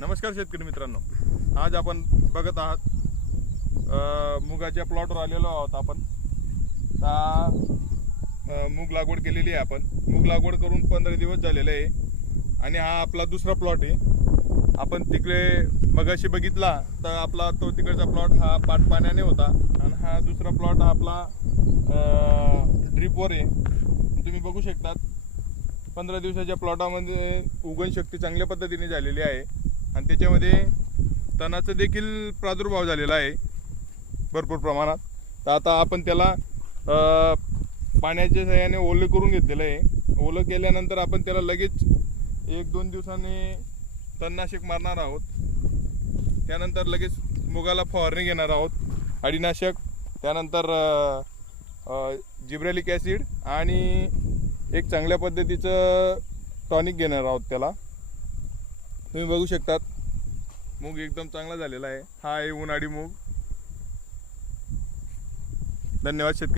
नमस्कार शेतकरी मित्रांनो, आज आपण बघत आहात मुगाच्या प्लॉटवर आलेलो आहोत आपण. मूग लागवड केलेली आहे. आपण मूग लागवड करून 15 दिवस झालेले आहे आणि हा आपला दुसरा प्लॉट आहे. आपण तिकडे मगाशी बघितला तर आपला तो तिकडचा प्लॉट हा पाट पाण्याने होता आणि हा दुसरा प्लॉट हा आपला ड्रीपवर आहे. तुम्ही बघू शकतात 15 दिवसाच्या प्लॉटामध्ये उगवण शक्ती चांगल्या पद्धतीने झालेली आहे आणि त्याच्यामध्ये तणाचा देखील प्रादुर्भाव झालेला आहे भरपूर प्रमाणात. तर आता आपण त्याला पाण्याच्या सहाय्याने ओलं करून घेतलेलं आहे. ओलं केल्यानंतर आपण त्याला लगेच 1-2 दिवसांनी तणनाशक मारणार आहोत. त्यानंतर लगेच मुगाला फवारणी घेणार आहोत, अळीनाशक, त्यानंतर जिब्रेलिक ॲसिड आणि एक चांगल्या पद्धतीचं टॉनिक घेणार आहोत त्याला. तुम्ही बघू शकतात मूग एकदम चांगला झालेला आहे. हा आहे उन्हाळी मूग. धन्यवाद शेतकरी.